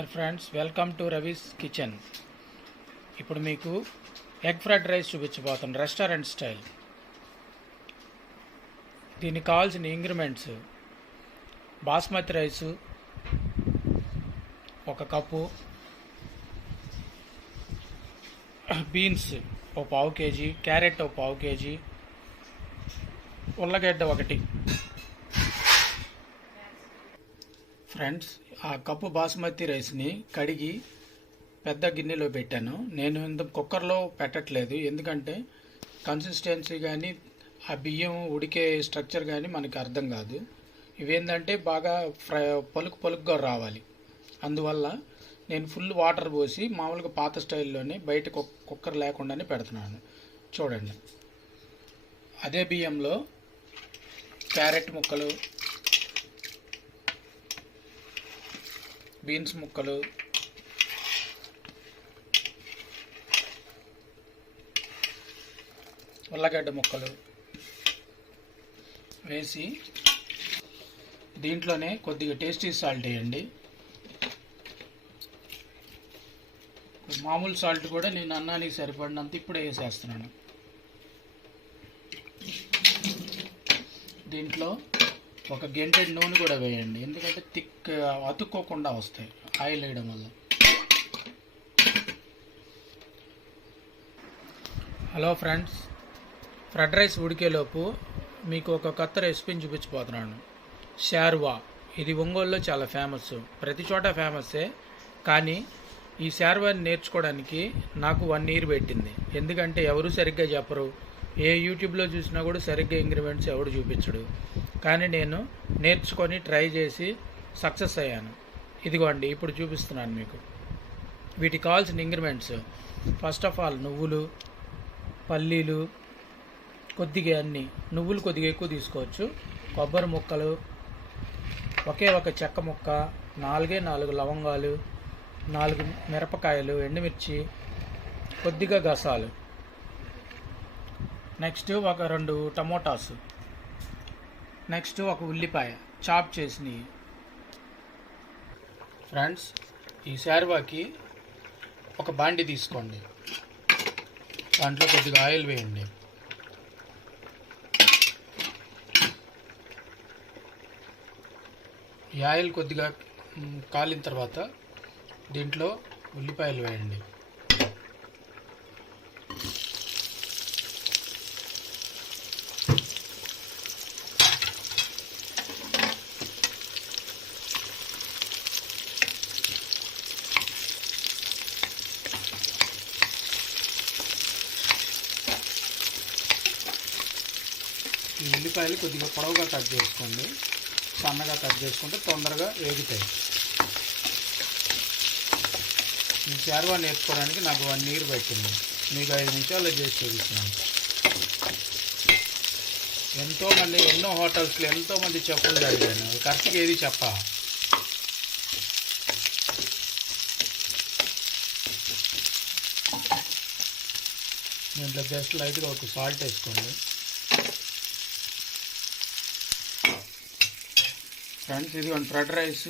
Dear friends, welcome to Ravi's kitchen. ఇప్పుడు మీకు egg fried rice చూపించబోతాను, రెస్టారెంట్ స్టైల్. దీనికి కావాల్సిన ingredients: basmati rice 1 cup, beans 1/2 KG, carrot 1/2 KG, ఉల్లగడ్డ 1. ఫ్రెండ్స్, ఆ కప్పు బాస్మతి రైస్ని కడిగి పెద్ద గిన్నెలో పెట్టాను. నేను కుక్కర్లో పెట్టట్లేదు, ఎందుకంటే కన్సిస్టెన్సీ కానీ ఆ బియ్యం ఉడికే స్ట్రక్చర్ కానీ మనకి అర్థం కాదు. ఇవేంటంటే బాగా పలుకుగా రావాలి. అందువల్ల నేను ఫుల్ వాటర్ పోసి మామూలుగా పాత స్టైల్లోనే బయట కుక్కర్ లేకుండానే పెడుతున్నాను. చూడండి, అదే బియ్యంలో క్యారెట్ ముక్కలు, బీన్స్ ముక్కలు, ఉల్లగడ్డ ముక్కలు వేసి దీంట్లోనే కొద్దిగా టేస్టీ సాల్ట్ వేయండి. మామూలు సాల్ట్ కూడా నేను అన్నానికి సరిపడినంత ఇప్పుడే వేసేస్తున్నాను. దీంట్లో ఒక గెంటెడ్ నూనె కూడా వేయండి, ఎందుకంటే థిక్ అతుక్కోకుండా వస్తాయి ఆయిల్ వేయడం వల్ల. హలో ఫ్రెండ్స్, ఫ్రైడ్ రైస్ ఉడికేలోపు మీకు ఒక కొత్త రెసిపీని చూపించబోతున్నాను. షార్వా. ఇది ఒంగోలులో చాలా ఫేమస్, ప్రతి చోట ఫేమస్సే. కానీ ఈ షార్వాని నేర్చుకోవడానికి నాకు 1 year పెట్టింది. ఎందుకంటే ఎవరు సరిగ్గా చెప్పరు, ఏ యూట్యూబ్లో చూసినా కూడా సరిగ్గా ఇంగ్రీడియంట్స్ ఎవడు చూపించడు. కానీ నేను నేర్చుకొని ట్రై చేసి సక్సెస్ అయ్యాను. ఇదిగోండి, ఇప్పుడు చూపిస్తున్నాను మీకు. వీటికి కావాల్సిన ఇంగ్రీడియంట్స్: ఫస్ట్ ఆఫ్ ఆల్ నువ్వులు, పల్లీలు కొద్దిగా, అన్ని నువ్వులు కొద్దిగా ఎక్కువ తీసుకోవచ్చు, కొబ్బరి ముక్కలు, ఒకే ఒక చెక్క ముక్క, 4 లవంగాలు, 4 మిరపకాయలు, ఎండుమిర్చి, కొద్దిగా గసాలు, నెక్స్ట్ ఒక 2 టమోటాస్, నెక్స్ట్ ఒక ఉల్లిపాయ చాప్ చేసినవి. ఫ్రెండ్స్, ఈ షార్వాకి ఒక బాండి తీసుకోండి, దాంట్లో కొద్దిగా ఆయిల్ వేయండి. ఈ ఆయిల్ కొద్దిగా కాలిన తర్వాత దీంట్లో ఉల్లిపాయలు వేయండి. ఈ ఉల్లిపాయలు కొద్దిగా పొడవుగా కట్ చేసుకోండి, సన్నగా కట్ చేసుకుంటే తొందరగా వేగుతాయి. ఈ షార్వా నేర్చుకోవడానికి నాకు 1 year పట్టింది, మీకు 5 నిమిషాల్లో చేసి చూపిస్తున్నాను. ఎన్నో హోటల్స్లో ఎంతోమంది చెప్పులు అడిగాను, కరెక్ట్గా ఏది చెప్ప. దీంట్లో జస్ట్ లైట్గా ఒక సాల్ట్ వేసుకోండి. ఫ్రెండ్స్, ఇది ఫ్రైడ్ రైస్.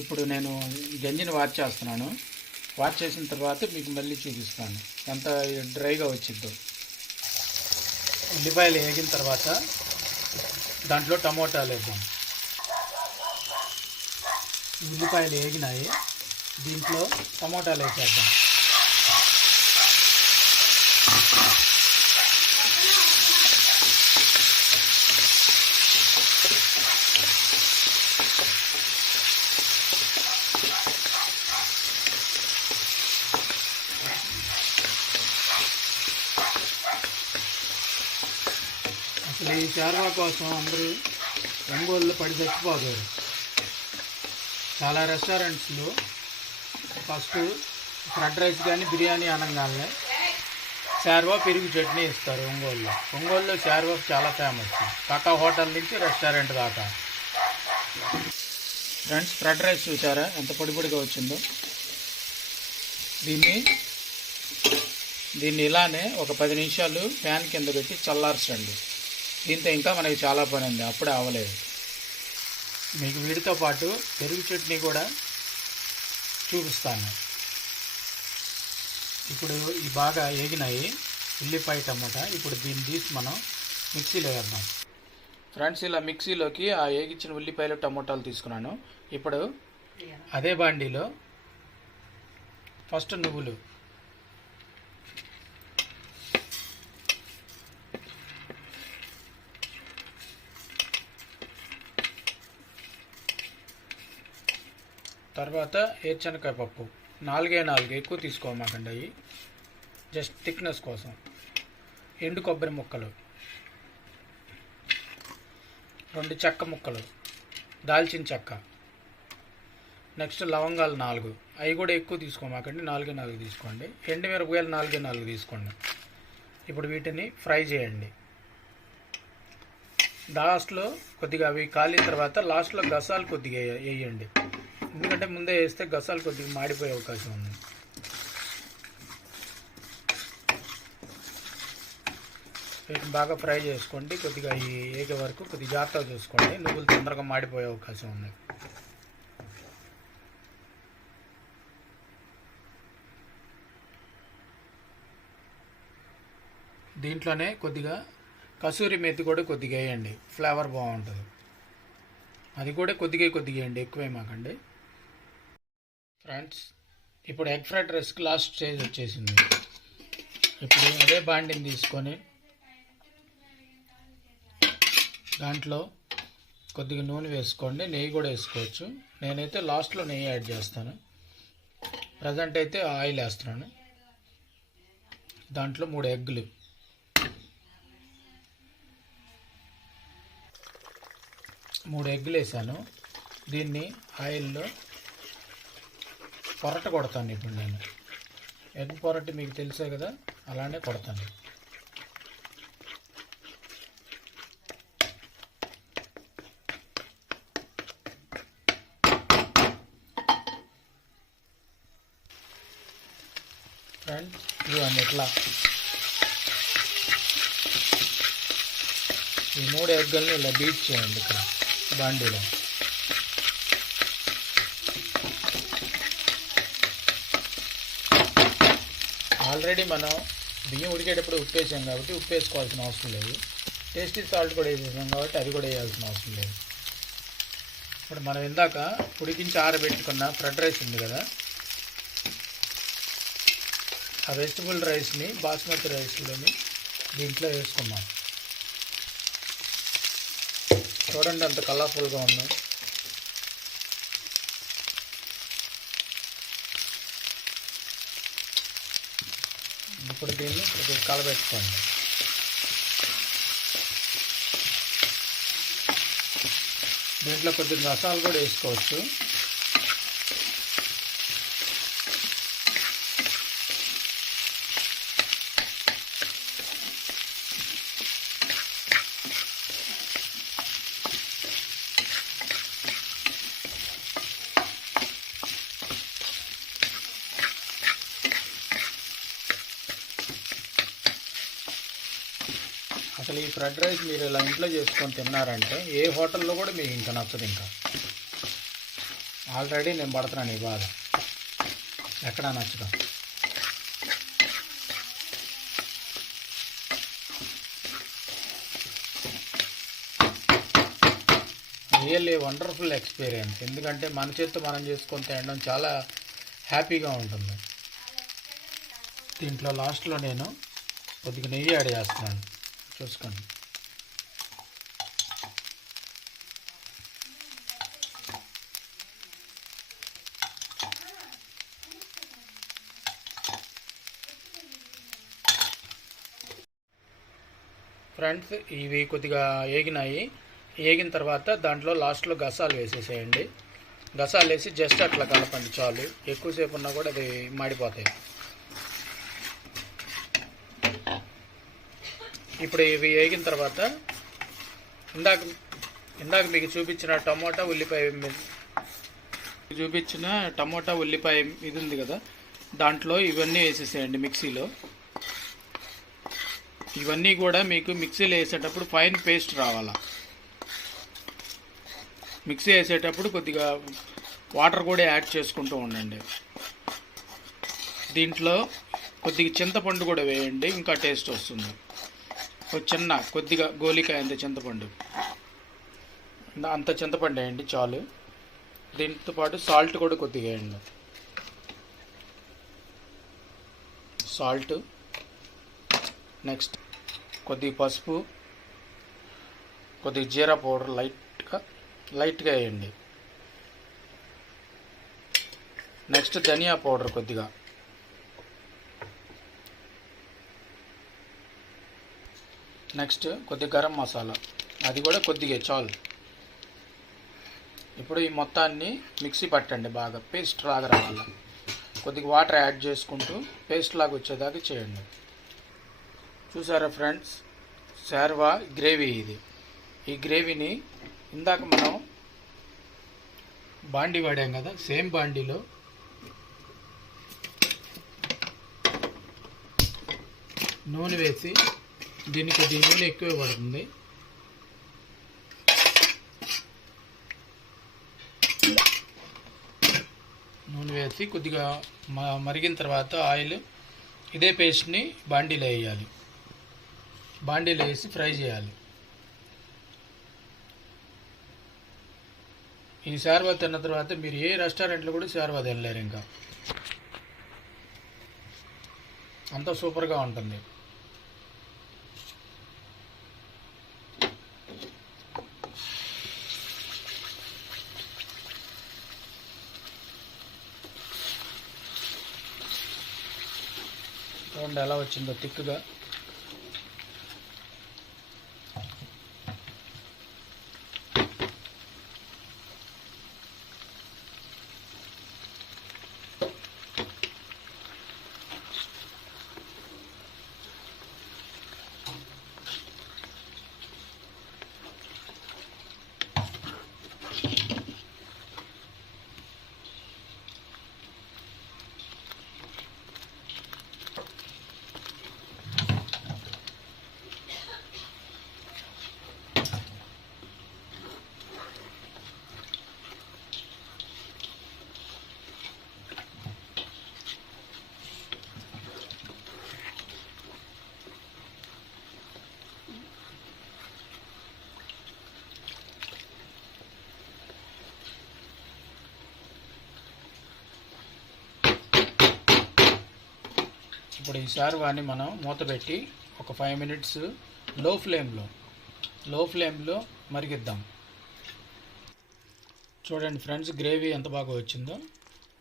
ఇప్పుడు నేను గంజిని వాష్ చేస్తున్నాను. వాష్ చేసిన తర్వాత మీకు మళ్ళీ చూపిస్తాను ఎంత డ్రైగా వచ్చిద్దో. ఉల్లిపాయలు వేగిన తర్వాత దాంట్లో టమోటాలు వేద్దాం. ఉల్లిపాయలు వేగినాయి, దీంట్లో టమోటాలు వేసేద్దాం. అసలు ఈ షార్వా కోసం అందరూ ఒంగోలులో పడి చచ్చిపోతారు. చాలా రెస్టారెంట్స్లో ఫస్ట్ ఫ్రైడ్ రైస్ కానీ బిర్యానీ అనగానే షార్వా పెరుగు చట్నీ ఇస్తారు. ఒంగోలులో షార్వా చాలా ఫేమస్, కాకా హోటల్ నుంచి రెస్టారెంట్ దాకా. ఫ్రెండ్స్, ఫ్రైడ్ రైస్ చూసారా ఎంత పొడిగా వచ్చిందో. దీన్ని ఇలానే ఒక 10 నిమిషాలు ఫ్యాన్ కింద పెట్టి చల్లార్చండి. దీంతో ఇంకా మనకి చాలా పని ఉంది, అప్పుడే అవ్వలేదు. మీకు వీటితో పాటు పెరుగు చట్నీ కూడా చూపిస్తాను. ఇప్పుడు ఈ బాగా ఏగినాయి ఉల్లిపాయ టమాటా. ఇప్పుడు దీన్ని తీసి మనం మిక్సీలో వేద్దాం. ఫ్రెండ్స్, ఇలా మిక్సీలోకి ఆ ఏగిచ్చిన ఉల్లిపాయలు టమోటాలు తీసుకున్నాను. ఇప్పుడు అదే బాండీలో ఫస్ట్ నువ్వులు, తర్వాత ఏరుశనకాయ పప్పు 4 ఎక్కువ తీసుకోమాకండి, అవి జస్ట్ థిక్నెస్ కోసం. ఎండు కొబ్బరి ముక్కలు, 2 చెక్క ముక్కలు, దాల్చిన చెక్క, నెక్స్ట్ లవంగాలు 4, అవి కూడా ఎక్కువ తీసుకోమాకండి, 4 తీసుకోండి. ఎండుమిరపకాయలు 4 తీసుకోండి. ఇప్పుడు వీటిని ఫ్రై చేయండి. లాస్ట్లో కొద్దిగా అవి కాలిన తర్వాత లాస్ట్లో గసాలు కొద్దిగా వేయండి, ఎందుకంటే ముందే వేస్తే గసాలు కొద్దిగా మాడిపోయే అవకాశం ఉంది. వీటిని బాగా ఫ్రై చేసుకోండి. కొద్దిగా ఈ ఏగే వరకు కొద్దిగా జాగ్రత్తగా చూసుకోండి, నువ్వులు తొందరగా మాడిపోయే అవకాశం ఉంది. దీంట్లోనే కొద్దిగా కసూరి మెత్తి కూడా కొద్దిగా వేయండి, ఫ్లేవర్ బాగుంటుంది. అది కూడా కొద్దిగా వేయండి, ఎక్కువ వేయమాకండి. ఫ్రెండ్స్, ఇప్పుడు ఎగ్ ఫ్రైడ్ రైస్కి లాస్ట్ స్టేజ్ వచ్చేసింది. ఇప్పుడు అదే బాండిని తీసుకొని దాంట్లో కొద్దిగా నూనె వేసుకోండి, నెయ్యి కూడా వేసుకోవచ్చు. నేనైతే లాస్ట్లో నెయ్యి యాడ్ చేస్తాను. ప్రజెంట్ అయితే ఆయిల్ వేస్తున్నాను. దాంట్లో 3 ఎగ్గులు, వేసాను. దీన్ని ఆయిల్లో పొరట కొడతాను. ఇప్పుడు నేను ఎగ్ పొరటి మీకు తెలుసే కదా, అలానే కొడతాను. ఫ్రెండ్స్, ఇవన్నీ ఇట్లా ఈ 3 ఎగ్గుల్ని ఇలా బీట్ చేయండి ఇక్కడ బాండీలో. ఆల్రెడీ మనం బియ్యం ఉడికేటప్పుడు ఉప్పు వేసాం కాబట్టి ఉప్పు వేసుకోవాల్సిన అవసరం లేదు. టేస్టీ సాల్ట్ కూడా వేసేసాం కాబట్టి అది కూడా వేయాల్సిన అవసరం లేదు. ఇప్పుడు మనం ఇందాక ఉడికించి ఆరబెట్టుకున్న ఫ్రైడ్ రైస్ ఉంది కదా, ఆ వెజిటబుల్ రైస్ని బాస్మతి రైస్లోని దీంట్లో వేసుకున్నాం. చూడండి అంత కలర్ఫుల్గా ఉన్నాయి. ఇప్పుడు దీన్ని కొద్దిగా కలబెట్టుకోండి. దీంట్లో కొద్దిగా రసాలు కూడా వేసుకోవచ్చు. అసలు ఈ ఫ్రైడ్ రైస్ మీరు ఇలా ఇంట్లో చేసుకొని తిన్నారంటే ఏ హోటల్లో కూడా మీకు ఇంకా నచ్చదు. ఇంకా ఆల్రెడీ నేను పడుతున్నాను ఈ బాధ, ఎక్కడా నచ్చదు. Really wonderful experience. ఎందుకంటే మన చేతితో మనం చేసుకొని తినడం చాలా హ్యాపీగా ఉంటుంది. దీంట్లో లాస్ట్లో నేను కొద్దిగా నెయ్యి యాడ్ చేస్తున్నాను, చూసుకోండి. ఫ్రెండ్స్, ఇవి కొద్దిగా ఏగినాయి. ఏగిన తర్వాత దాంట్లో లాస్ట్లో గసాలు వేసేసేయండి. గసాలు వేసి జస్ట్ అట్లా కలపండి చాలు. ఎక్కువసేపు ఉన్నా కూడా అది మాడిపోతాయి. ఇప్పుడు ఇవి వేగిన తర్వాత ఇందాక మీకు చూపించిన టమోటా ఉల్లిపాయ ఇది ఉంది కదా, దాంట్లో ఇవన్నీ వేసేసేయండి మిక్సీలో. ఇవన్నీ కూడా మీకు మిక్సీలో వేసేటప్పుడు ఫైన్ పేస్ట్ రావాలా. మిక్సీ వేసేటప్పుడు కొద్దిగా వాటర్ కూడా యాడ్ చేసుకుంటూ ఉండండి. దీంట్లో కొద్దిగా చింతపండు కూడా వేయండి, ఇంకా టేస్ట్ వస్తుంది. ఒక చిన్న కొద్దిగా గోలికాయ అంత చింతపండు, అంత చింతపండు వేయండి చాలు. దీంతో పాటు సాల్ట్ కూడా కొద్దిగా వేయండి. సాల్ట్, నెక్స్ట్ కొద్దిగా పసుపు, కొద్దిగా జీరా పౌడర్ లైట్గా వేయండి. నెక్స్ట్ ధనియా పౌడర్ కొద్దిగా, నెక్స్ట్ కొద్దిగా గరం మసాలా, అది కూడా కొద్దిగా చాలు. ఇప్పుడు ఈ మొత్తాన్ని మిక్సీ పట్టండి, బాగా పేస్ట్ లాగా రావాలి. కొద్దిగా వాటర్ యాడ్ చేసుకుంటూ పేస్ట్ లాగా వచ్చేదాకా చేయండి. చూసారా ఫ్రెండ్స్, షార్వా గ్రేవీ ఇది. ఈ గ్రేవీని ఇందాక మనం బాండీ వాడాం కదా, సేమ్ బాండీలో నూనె వేసి, దీనికి కొద్దిగా నూనె ఎక్కువ పడుతుంది. నూనె వేసి కొద్దిగా మరిగిన తర్వాత ఆయిల్, ఇదే పేస్ట్ని బాండీలో వేయాలి. బాండీలో వేసి ఫ్రై చేయాలి. ఈ షార్వా తిన్న తర్వాత మీరు ఏ రెస్టారెంట్లో కూడా షార్వా తినలేరు, ఇంకా అంత సూపర్గా ఉంటుంది. చూడండి ఎలా వచ్చిందో థిక్గా. ఇప్పుడు ఈ షార్వాని మనం మూత పెట్టి ఒక 5 మినిట్స్ లో ఫ్లేమ్లో మరిగిద్దాం. చూడండి ఫ్రెండ్స్, గ్రేవీ ఎంత బాగా వచ్చిందో.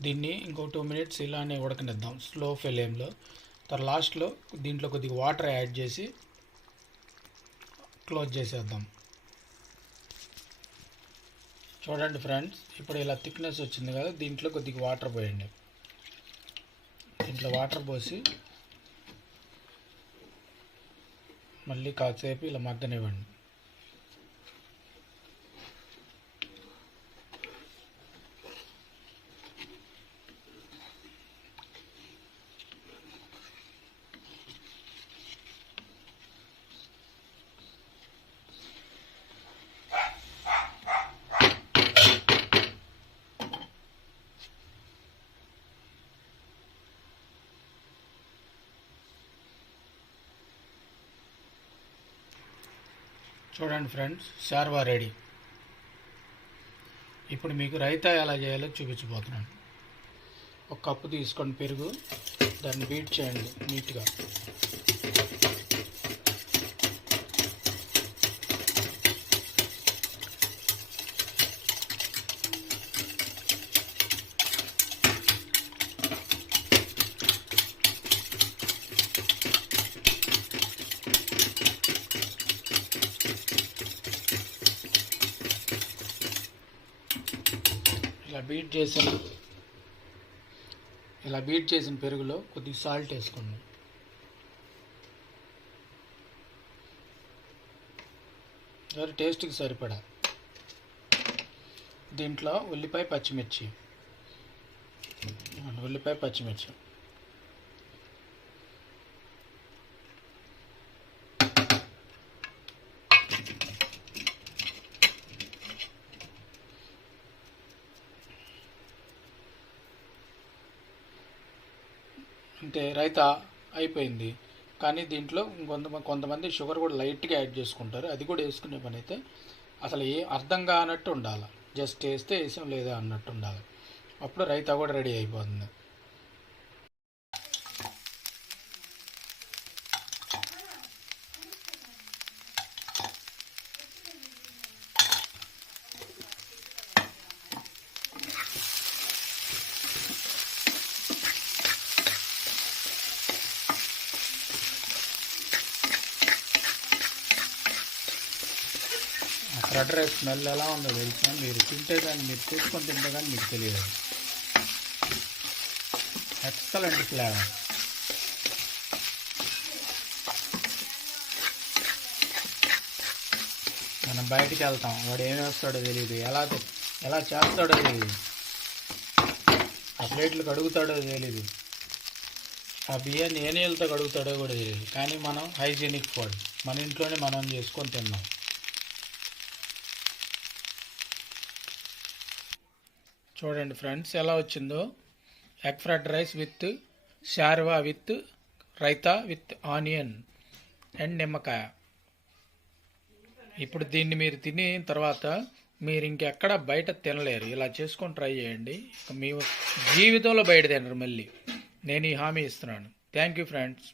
దీన్ని ఇంకో 2 మినిట్స్ ఇలానే ఉడకనిద్దాం స్లో ఫ్లేమ్లో. తర్వాత లాస్ట్లో దీంట్లో కొద్దిగా వాటర్ యాడ్ చేసి క్లోజ్ చేసేద్దాం. చూడండి ఫ్రెండ్స్, ఇప్పుడు ఇలా థిక్నెస్ వచ్చింది కదా, దీంట్లో కొద్దిగా వాటర్ పోయండి. దీంట్లో వాటర్ పోసి మళ్ళీ కాసేపు ఇలా మగ్గనివ్వండి. చూడండి ఫ్రెండ్స్, షార్వా రెడీ. ఇప్పుడు మీకు రైతా ఎలా చేయాలో చూపించబోతున్నాను. ఒక కప్పు తీసుకోండి పెరుగు, దాన్ని బీట్ చేయండి నీట్గా. ఇలా బీట్ చేసిన పెరుగులో కొద్దిగా సాల్ట్ వేసుకోండి. టేస్ట్కి సరిపడా. దీంట్లో ఉల్లిపాయ పచ్చిమిర్చి అంతే, రైతా అయిపోయింది. కానీ దీంట్లో కొంతమంది షుగర్ కూడా లైట్గా యాడ్ చేసుకుంటారు. అది కూడా వేసుకునే పని అయితే అసలు అర్థం కానట్టు ఉండాలి. జస్ట్ వేస్తే వేసాం లేదా అన్నట్టు ఉండాలి. అప్పుడు రైతా కూడా రెడీ అయిపోతుంది. ఫ్రైడ్ రైస్ స్మెల్ ఎలా ఉందో తెలుసా? మీరు తింటే కానీ, మీరు చేసుకొని తింటే కానీ మీకు తెలియదు. Excellent flavour. మనం బయటికి వెళ్తాం, వాడు ఏమి వేస్తాడో తెలియదు, ఎలా చేస్తాడో తెలియదు, ఆ ప్లేట్లు కడుగుతాడో తెలియదు, ఆ బియ్యాన్ని ఏ నీళ్ళతో కడుగుతాడో కూడా తెలియదు. కానీ మనం హైజీనిక్ ఫుడ్ మన ఇంట్లోనే మనం చేసుకొని తిన్నాం. చూడండి ఫ్రెండ్స్ ఎలా వచ్చిందో. Egg fried rice with shorba with raita with onion and నిమ్మకాయ. ఇప్పుడు దీన్ని మీరు తిని తర్వాత మీరు ఇంకెక్కడ బయట తినలేరు. ఇలా చేసుకొని ట్రై చేయండి. మీ జీవితంలో బయట తినరు మళ్ళీ. నేను ఈ హామీ ఇస్తున్నాను. Thank you friends.